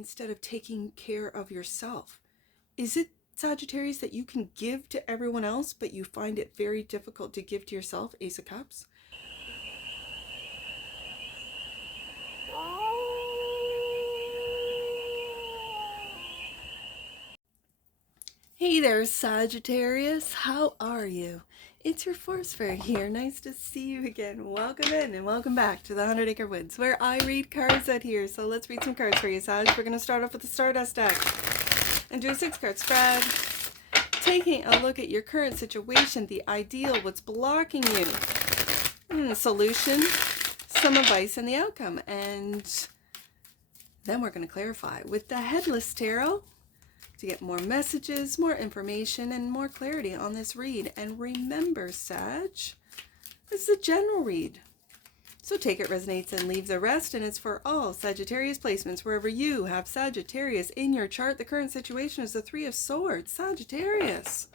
instead of taking care of yourself? Is it, Sagittarius, that you can give to everyone else, but you find it very difficult to give to yourself? Ace of Cups. Hey there, Sagittarius. How are you? It's your Force Fairy here. Nice to see you again. Welcome in and welcome back to the 100 Acre Woods, where I read cards out here. So let's read some cards for you, Sag. We're going to start off with the Stardust deck and do a 6-card spread. Taking a look at your current situation, the ideal, what's blocking you, solution, some advice, and the outcome. And then we're going to clarify with the Headless Tarot to get more messages, more information, and more clarity on this read. And remember, Sag, this is a general read. So take it resonates and leave the rest, and it's for all Sagittarius placements. Wherever you have Sagittarius in your chart, the current situation is the Three of Swords. Sagittarius.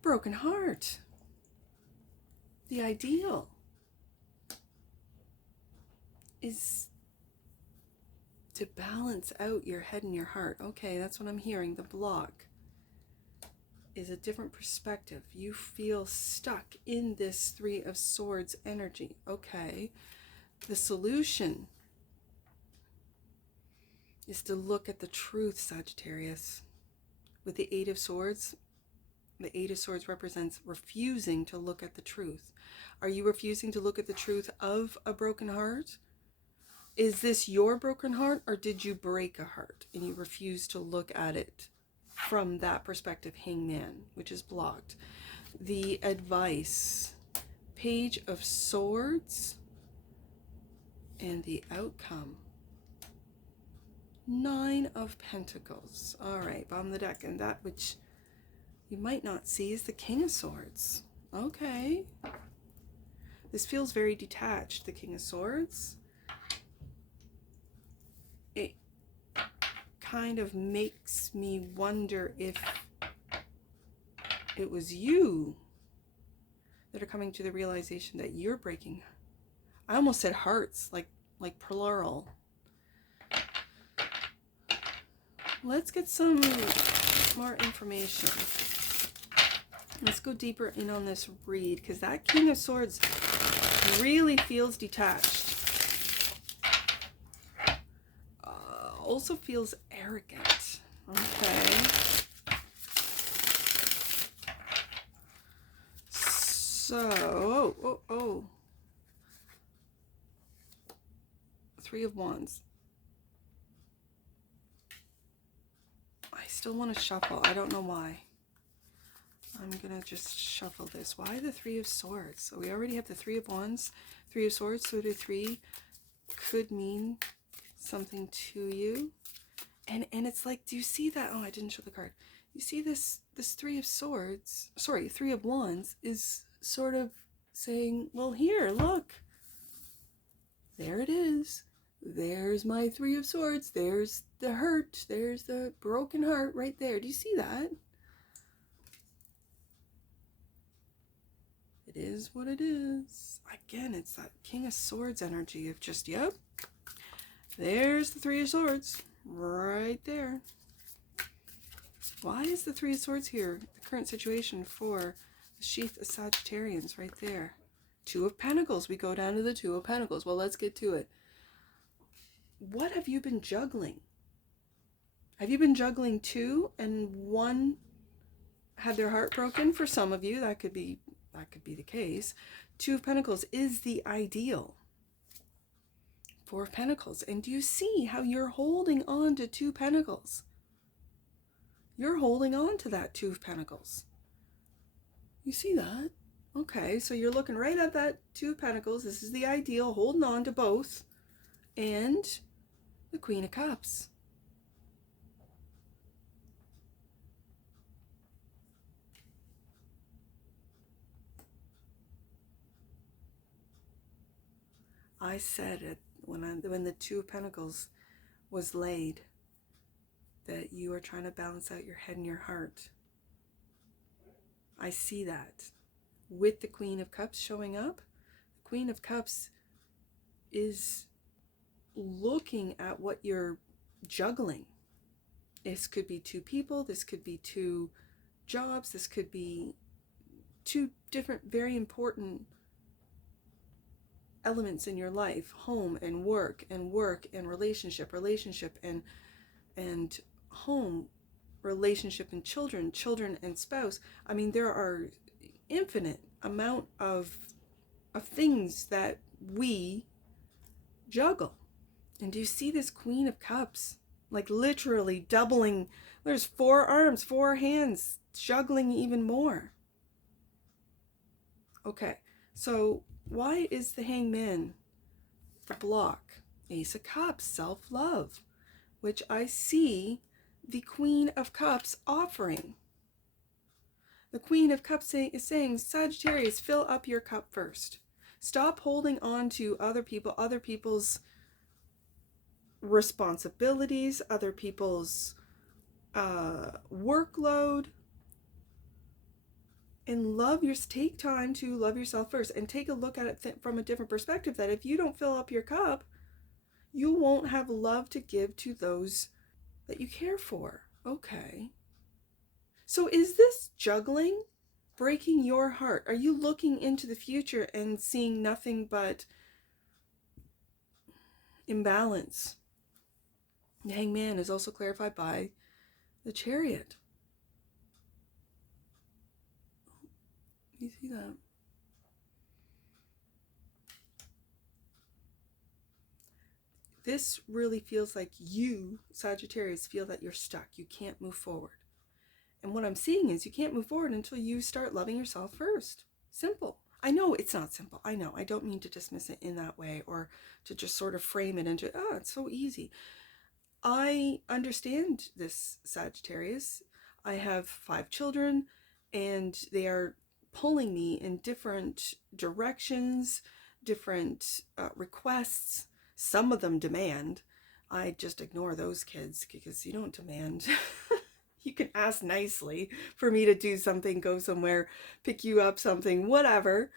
Broken heart. The ideal is to balance out your head and your heart. Okay, that's what I'm hearing. The block is a different perspective. You feel stuck in this Three of Swords energy. Okay, the solution is to look at the truth, Sagittarius. With the Eight of Swords, the Eight of Swords represents refusing to look at the truth. Are you refusing to look at the truth of a broken heart? Is this your broken heart, or did you break a heart and you refuse to look at it from that perspective? Hangman, which is blocked. The advice, Page of Swords, and the outcome, Nine of Pentacles. All right, bottom of the deck, and that which you might not see is the King of Swords. Okay. This feels very detached, the King of Swords. It kind of makes me wonder if it was you that are coming to the realization that you're breaking. I almost said hearts, like plural. Let's get some more information. Let's go deeper in on this read, because that King of Swords really feels detached. Also feels arrogant. Okay. So, Three of Wands. I still want to shuffle. I don't know why. I'm going to just shuffle this. Why the Three of Swords? So we already have the Three of Wands, Three of Swords. So the three could mean something to you. And it's like, do you see that? Oh, I didn't show the card. You see this Three of Swords, sorry, Three of Wands is sort of saying, well, here, look. There it is. There's my Three of Swords. There's the hurt. There's the broken heart right there. Do you see that? It is what it is. Again, it's that King of Swords energy of just, yep, there's the Three of Swords right there. Why is the Three of Swords here? The current situation for the sheath of Sagittarians right there. Two of Pentacles. We go down to the Two of Pentacles. Well, let's get to it. What have you been juggling? Have you been juggling two and one had their heart broken? For some of you, that could be the case. Two of Pentacles is the ideal. Four of Pentacles. And do you see how you're holding on to Two Pentacles? You're holding on to that Two of Pentacles. You see that? Okay, so you're looking right at that Two of Pentacles. This is the ideal, holding on to both. And the Queen of Cups. I said it when the Two of Pentacles was laid, that you are trying to balance out your head and your heart. I see that. With the Queen of Cups showing up, the Queen of Cups is looking at what you're juggling. This could be two people, this could be two jobs, this could be two different very important elements in your life: home and work and relationship and home, relationship and children and spouse. I mean, there are infinite amount of things that we juggle. And do you see this Queen of Cups? Like literally doubling. There's 4 arms, 4 hands, juggling even more. Okay, so why is the Hangman the block? Ace of Cups, self-love, which I see the Queen of Cups offering. The Queen of Cups is saying, Sagittarius, fill up your cup first. Stop holding on to other people's responsibilities, other people's workload, and take time to love yourself first, and take a look at it from a different perspective, that if you don't fill up your cup, you won't have love to give to those that you care for. Okay. So is this juggling breaking your heart? Are you looking into the future and seeing nothing but imbalance? The Hangman is also clarified by the Chariot. You see that? This really feels like you, Sagittarius, feel that you're stuck. You can't move forward. And what I'm seeing is you can't move forward until you start loving yourself first. Simple. I know it's not simple. I know. I don't mean to dismiss it in that way, or to just sort of frame it into, oh, it's so easy. I understand this, Sagittarius. I have 5 children, and they are pulling me in different directions, different requests. Some of them demand. I just ignore those kids, because you don't demand. You can ask nicely for me to do something, go somewhere, pick you up something, whatever.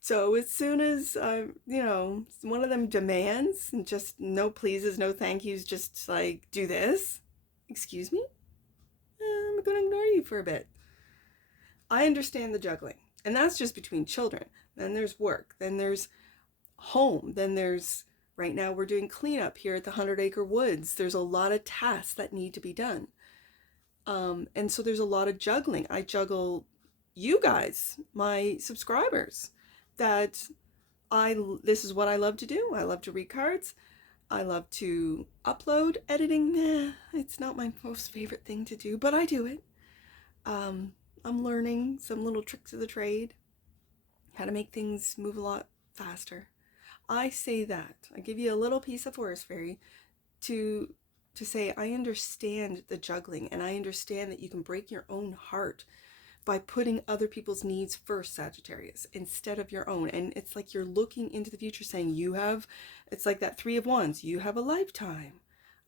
So as soon as, one of them demands, and just no pleases, no thank yous, just like, do this. Excuse me? I'm going to ignore you for a bit. I understand the juggling. And that's just between children. Then there's work. Then there's home. Then there's, right now we're doing cleanup here at the 100 Acre Woods. There's a lot of tasks that need to be done. And so there's a lot of juggling. I juggle you guys, my subscribers, that this is what I love to do. I love to read cards. I love to upload. Editing, it's not my most favorite thing to do, but I do it. I'm learning some little tricks of the trade, how to make things move a lot faster. I say that. I give you a little piece of Forest Fairy to say, I understand the juggling, and I understand that you can break your own heart by putting other people's needs first, Sagittarius, instead of your own. And it's like you're looking into the future saying, it's like that 3 of Wands, you have a lifetime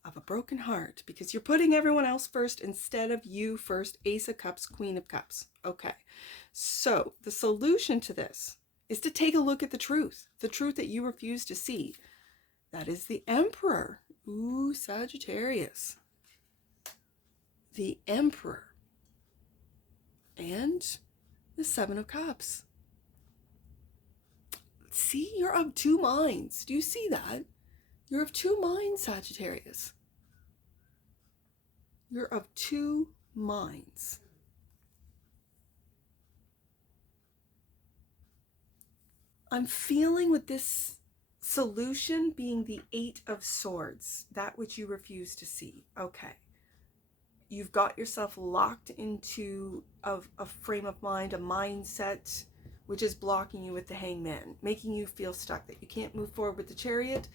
of a broken heart because you're putting everyone else first instead of you first. Ace of Cups, Queen of Cups. Okay, so the solution to this is to take a look at the truth that you refuse to see. That is the Emperor. Ooh, Sagittarius. The Emperor. And the 7 of Cups. See, you're of 2 minds. Do you see that? You're of 2 minds, Sagittarius. You're of 2 minds. I'm feeling with this solution being the 8 of Swords, that which you refuse to see. Okay. You've got yourself locked into a frame of mind, a mindset, which is blocking you with the Hangman, making you feel stuck, that you can't move forward with the Chariot.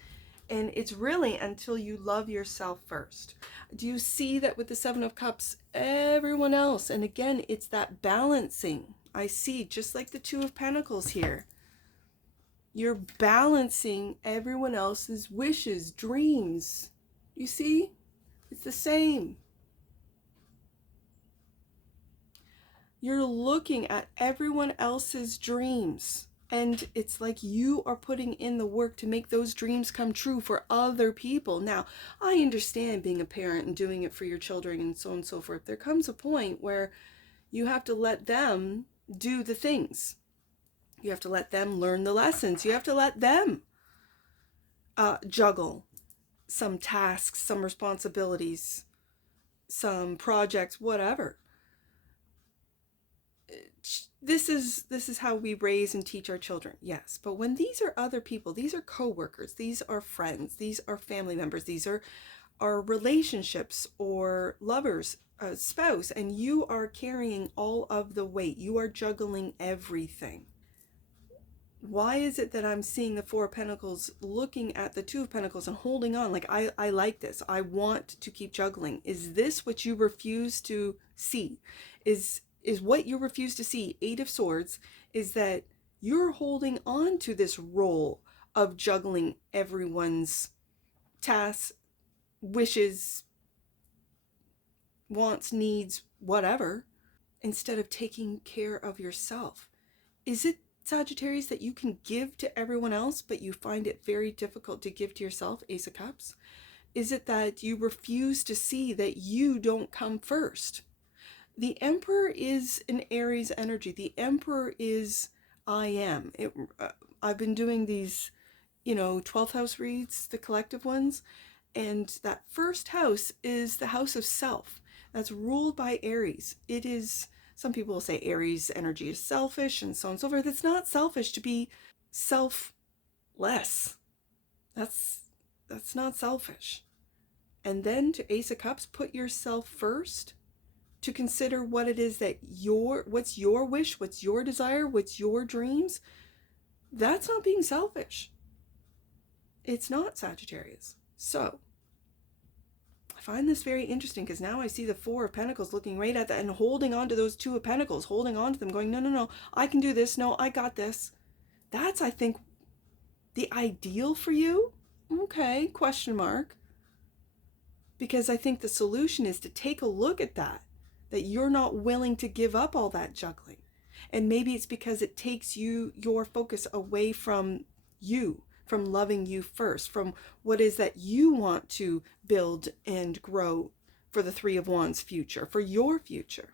And it's really until you love yourself first. Do you see that with the 7 of Cups, everyone else, and again, it's that balancing. I see, just like the 2 of Pentacles here. You're balancing everyone else's wishes, dreams. You see? It's the same. You're looking at everyone else's dreams And it's like you are putting in the work to make those dreams come true for other people. Now, I understand being a parent and doing it for your children and so on and so forth. There comes a point where you have to let them do the things. You have to let them learn the lessons. You have to let them juggle some tasks, some responsibilities, some projects, whatever. This is how we raise and teach our children, yes. But when these are other people, these are co-workers, these are friends, these are family members, these are relationships or lovers, a spouse, and you are carrying all of the weight. You are juggling everything. Why is it that I'm seeing the Four of Pentacles looking at the Two of Pentacles and holding on? Like, I like this. I want to keep juggling. Is this what you refuse to see? Is what you refuse to see, Eight of Swords, is that you're holding on to this role of juggling everyone's tasks, wishes, wants, needs, whatever, instead of taking care of yourself. Is it, Sagittarius, that you can give to everyone else, but you find it very difficult to give to yourself, Ace of Cups? Is it that you refuse to see that you don't come first? The Emperor is an Aries energy. The Emperor is I am. I've been doing these, 12th house reads, the collective ones, and that first house is the house of self. That's ruled by Aries. It is, some people will say Aries energy is selfish and so on and so forth. It's not selfish to be selfless. That's not selfish. And then to Ace of Cups, put yourself first, to consider what it is that what's your wish, what's your desire, what's your dreams. That's not being selfish. It's not, Sagittarius. So I find this very interesting, because now I see the Four of Pentacles looking right at that and holding on to those Two of Pentacles, holding on to them, going, no, I can do this. No, I got this. That's, I think, the ideal for you. Okay, question mark. Because I think the solution is to take a look at that you're not willing to give up all that juggling. And maybe it's because it takes your focus away from you, from loving you first, from what is that you want to build and grow for the Three of Wands future, for your future.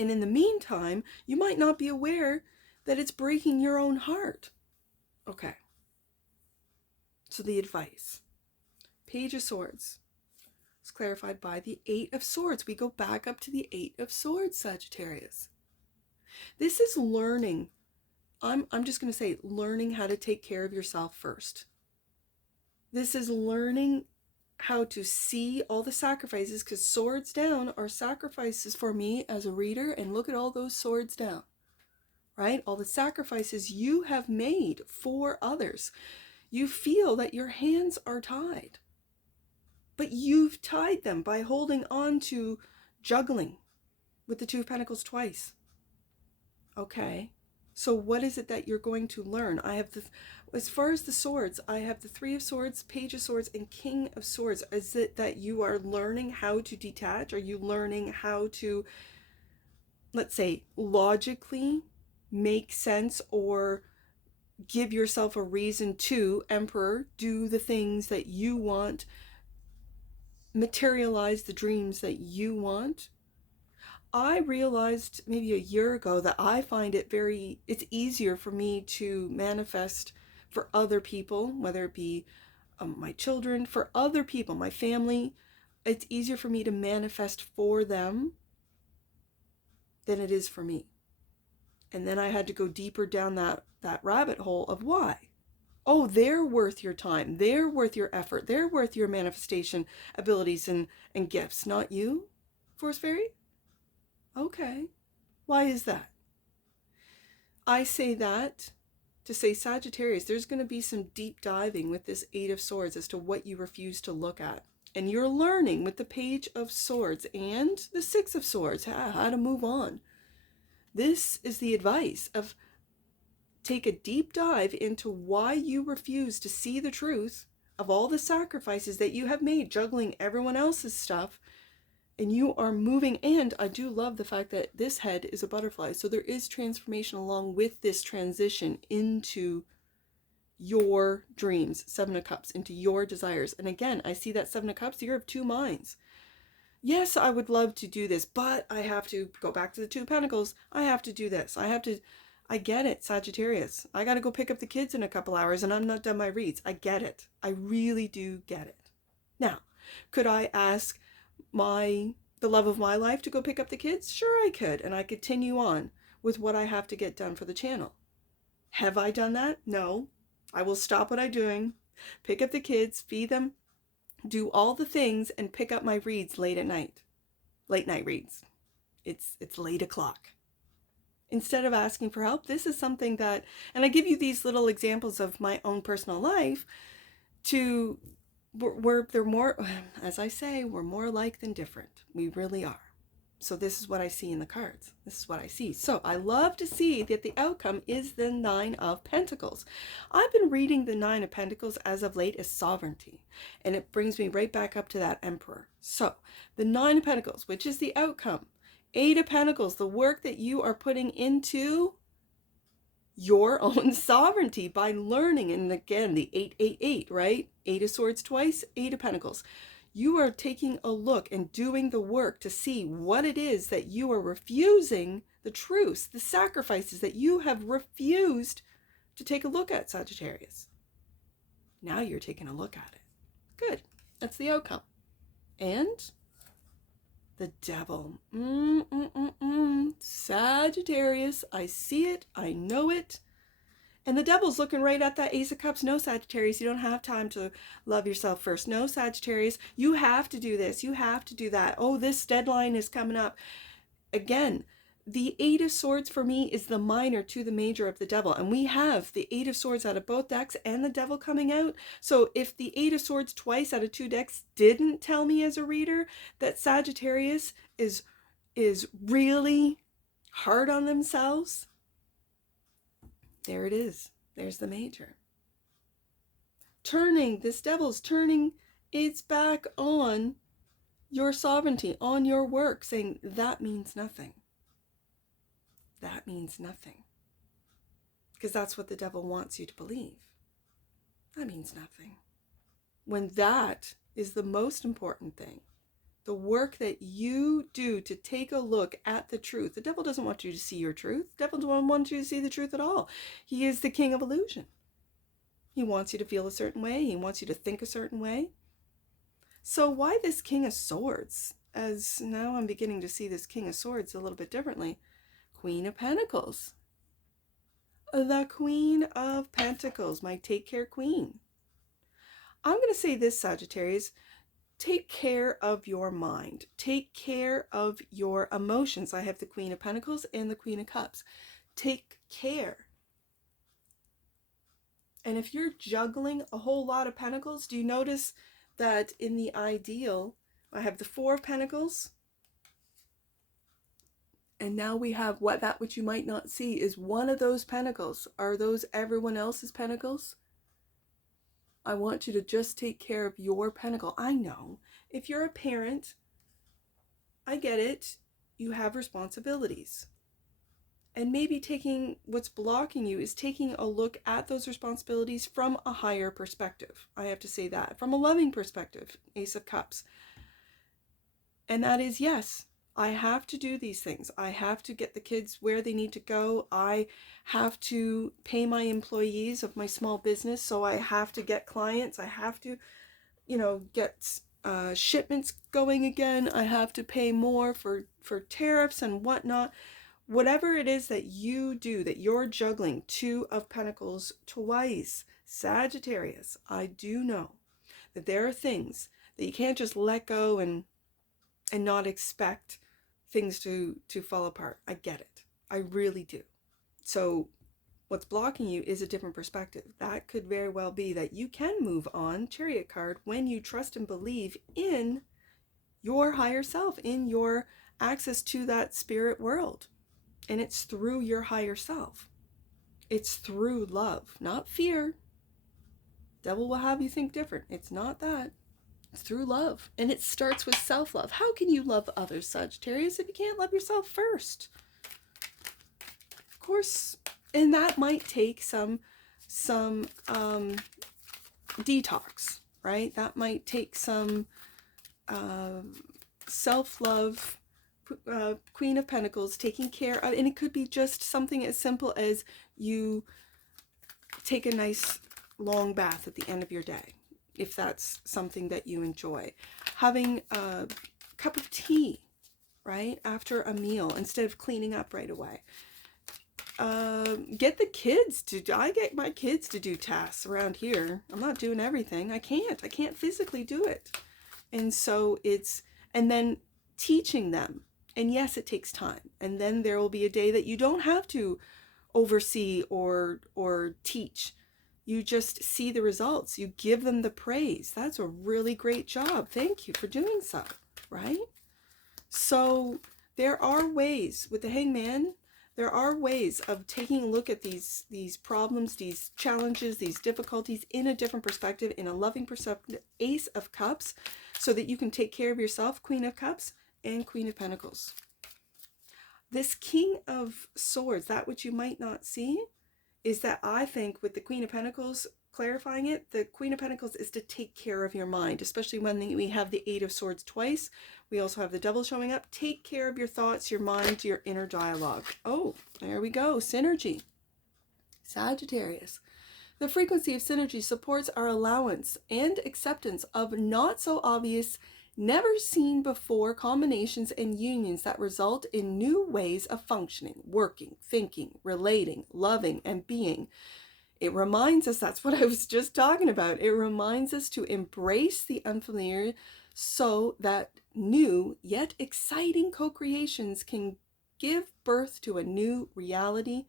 And in the meantime, you might not be aware that it's breaking your own heart. Okay. So the advice. Page of Swords. It's clarified by the Eight of Swords. We go back up to the Eight of Swords, Sagittarius. This is learning. I'm just going to say learning how to take care of yourself first. This is learning how to see all the sacrifices, because swords down are sacrifices for me as a reader. And look at all those swords down, right? All the sacrifices you have made for others. You feel that your hands are tied. But you've tied them by holding on to juggling with the Two of Pentacles twice. Okay, so what is it that you're going to learn? I have as far as the swords, I have the Three of Swords, Page of Swords, and King of Swords. Is it that you are learning how to detach? Are you learning how to, let's say, logically make sense or give yourself a reason to, Emperor, do the things that you want, materialize the dreams that you want? I realized maybe a year ago that I find it's easier for me to manifest for other people, whether it be my children, for other people, my family. It's easier for me to manifest for them than it is for me. And then I had to go deeper down that rabbit hole of why. Oh, they're worth your time. They're worth your effort. They're worth your manifestation abilities and gifts, not you, Force Fairy? Okay. Why is that? I say that to say, Sagittarius, there's going to be some deep diving with this Eight of Swords as to what you refuse to look at. And you're learning with the Page of Swords and the Six of Swords how to move on. This is the advice of take a deep dive into why you refuse to see the truth of all the sacrifices that you have made juggling everyone else's stuff, And you are moving, and I do love the fact that this head is a butterfly. So there is transformation along with this transition into your dreams, Seven of Cups, into your desires. And again, I see that Seven of Cups, you're of two minds. Yes, I would love to do this, but I have to go back to the Two of Pentacles. I have to do this. I get it, Sagittarius. I got to go pick up the kids in a couple hours and I'm not done my reads. I get it. I really do get it. Now, could I ask the love of my life to go pick up the kids? Sure, I could. And I continue on with what I have to get done for the channel. Have I done that? No. I will stop what I'm doing, pick up the kids, feed them, do all the things, and pick up my reads late at night. Late night reads. It's late o'clock. Instead of asking for help, this is something that, and I give you these little examples of my own personal life they're more, as I say, we're more alike than different. We really are. So this is what I see in the cards. This is what I see. So I love to see that the outcome is the Nine of Pentacles. I've been reading the Nine of Pentacles as of late as sovereignty. And it brings me right back up to that Emperor. So the Nine of Pentacles, which is the outcome. Eight of Pentacles, the work that you are putting into your own sovereignty by learning. And again, the 888, right? Eight of Swords twice, Eight of Pentacles. You are taking a look and doing the work to see what it is that you are refusing, the truths, the sacrifices that you have refused to take a look at, Sagittarius. Now you're taking a look at it. Good. That's the outcome. And the Devil. Sagittarius. I see it. I know it. And the Devil's looking right at that Ace of Cups. No, Sagittarius, you don't have time to love yourself first. No, Sagittarius, you have to do this. You have to do that. Oh, this deadline is coming up. Again, the Eight of Swords for me is the minor to the major of the Devil. And we have the Eight of Swords out of both decks and the Devil coming out. So if the Eight of Swords twice out of two decks didn't tell me as a reader that Sagittarius is really hard on themselves, there it is. There's the major. This Devil's turning its back on your sovereignty, on your work, saying that means nothing. That means nothing. Because that's what the Devil wants you to believe. That means nothing. When that is the most important thing. The work that you do to take a look at the truth. The Devil doesn't want you to see your truth. The Devil doesn't want you to see the truth at all. He is the king of illusion. He wants you to feel a certain way. He wants you to think a certain way. So why this King of Swords? As now I'm beginning to see this King of Swords a little bit differently. Queen of Pentacles. The Queen of Pentacles, my take care queen. I'm going to say this, Sagittarius. Take care of your mind. Take care of your emotions. I have the Queen of Pentacles and the Queen of Cups. Take care. And if you're juggling a whole lot of Pentacles, do you notice that in the ideal, I have the Four of Pentacles. And now we have that which you might not see is one of those Pentacles. Are those everyone else's Pentacles? I want you to just take care of your Pentacle. I know, if you're a parent, I get it. You have responsibilities. And maybe what's blocking you is taking a look at those responsibilities from a higher perspective. I have to say that. From a loving perspective, Ace of Cups. And that is, yes, I have to do these things. I have to get the kids where they need to go. I have to pay my employees of my small business. So I have to get clients. I have to, get shipments going again. I have to pay more for tariffs and whatnot. Whatever it is that you do, that you're juggling, Two of Pentacles twice, Sagittarius, I do know that there are things that you can't just let go and not expect things to fall apart. I get it. I really do. So what's blocking you is a different perspective. That could very well be that you can move on, Chariot card, when you trust and believe in your higher self, in your access to that spirit world. And it's through your higher self. It's through love, not fear. Devil will have you think different. It's not that. through love. And it starts with self-love. How can you love others, Sagittarius, if you can't love yourself first? Of course, and that might take some detox, right? That might take some self-love. Queen of Pentacles, taking care of, and it could be just something as simple as you take a nice long bath at the end of your day, if that's something that you enjoy. Having a cup of tea, right, after a meal instead of cleaning up right away. Get the kids to, I get my kids to do tasks around here. I'm not doing everything. I can't physically do it. And so and then teaching them. And yes, it takes time. And then there will be a day that you don't have to oversee or teach. You just see the results. You give them the praise. That's a really great job. Thank you for doing so, right? So there are ways with the Hangman. There are ways of taking a look at these problems, these challenges, these difficulties in a different perspective, in a loving perspective. Ace of Cups, so that you can take care of yourself. Queen of Cups and Queen of Pentacles. This King of Swords, that which you might not see, is that I think with the Queen of Pentacles, clarifying it, the Queen of Pentacles is to take care of your mind, especially when we have the Eight of Swords twice. We also have the Devil showing up. Take care of your thoughts, your mind, your inner dialogue. Oh, there we go. Synergy. Sagittarius. The frequency of synergy supports our allowance and acceptance of not so obvious, never seen before combinations and unions that result in new ways of functioning, working, thinking, relating, loving, and being. It reminds us, that's what I was just talking about. It reminds us to embrace the unfamiliar so that new yet exciting co-creations can give birth to a new reality.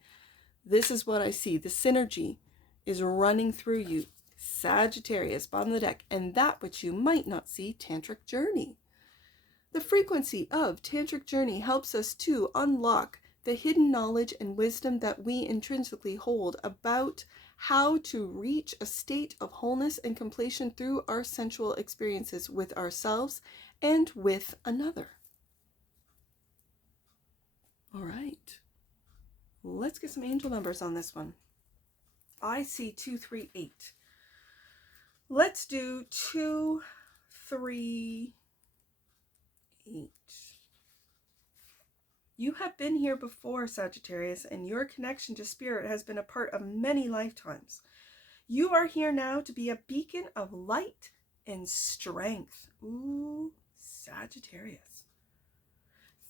This is what I see. The synergy is running through you, Sagittarius, bottom of the deck, and that which you might not see, Tantric Journey. The frequency of Tantric Journey helps us to unlock the hidden knowledge and wisdom that we intrinsically hold about how to reach a state of wholeness and completion through our sensual experiences with ourselves and with another. All right, let's get some angel numbers on this one. I see 238. Let's do 238. You have been here before, Sagittarius, and your connection to spirit has been a part of many lifetimes. You are here now to be a beacon of light and strength. Ooh, Sagittarius.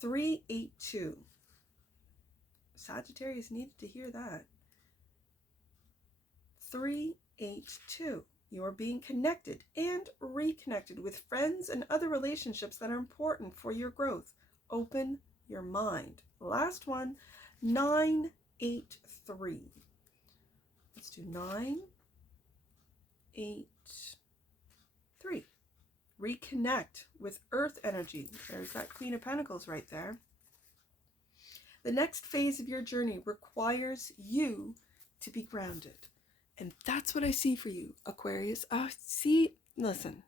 382. Sagittarius needed to hear that. 382. You are being connected and reconnected with friends and other relationships that are important for your growth. Open your mind. Last one, 983. Let's do 983. Reconnect with earth energy. There's that Queen of Pentacles right there. The next phase of your journey requires you to be grounded. And that's what I see for you, Aquarius. Listen,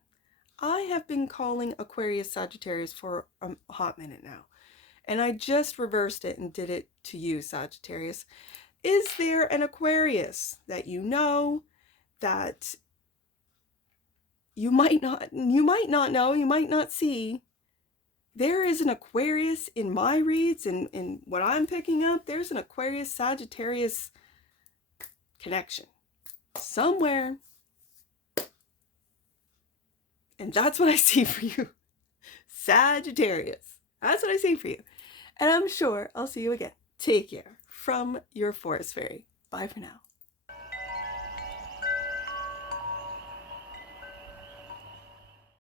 I have been calling Aquarius Sagittarius for a hot minute now. And I just reversed it and did it to you, Sagittarius. Is there an Aquarius that you know, that you might not know, you might not see? There is an Aquarius in my reads, and in what I'm picking up, there's an Aquarius Sagittarius connection somewhere. And that's what I see for you, Sagittarius. That's what I see for you. And I'm sure I'll see you again. Take care from your Forest Fairy. Bye for now.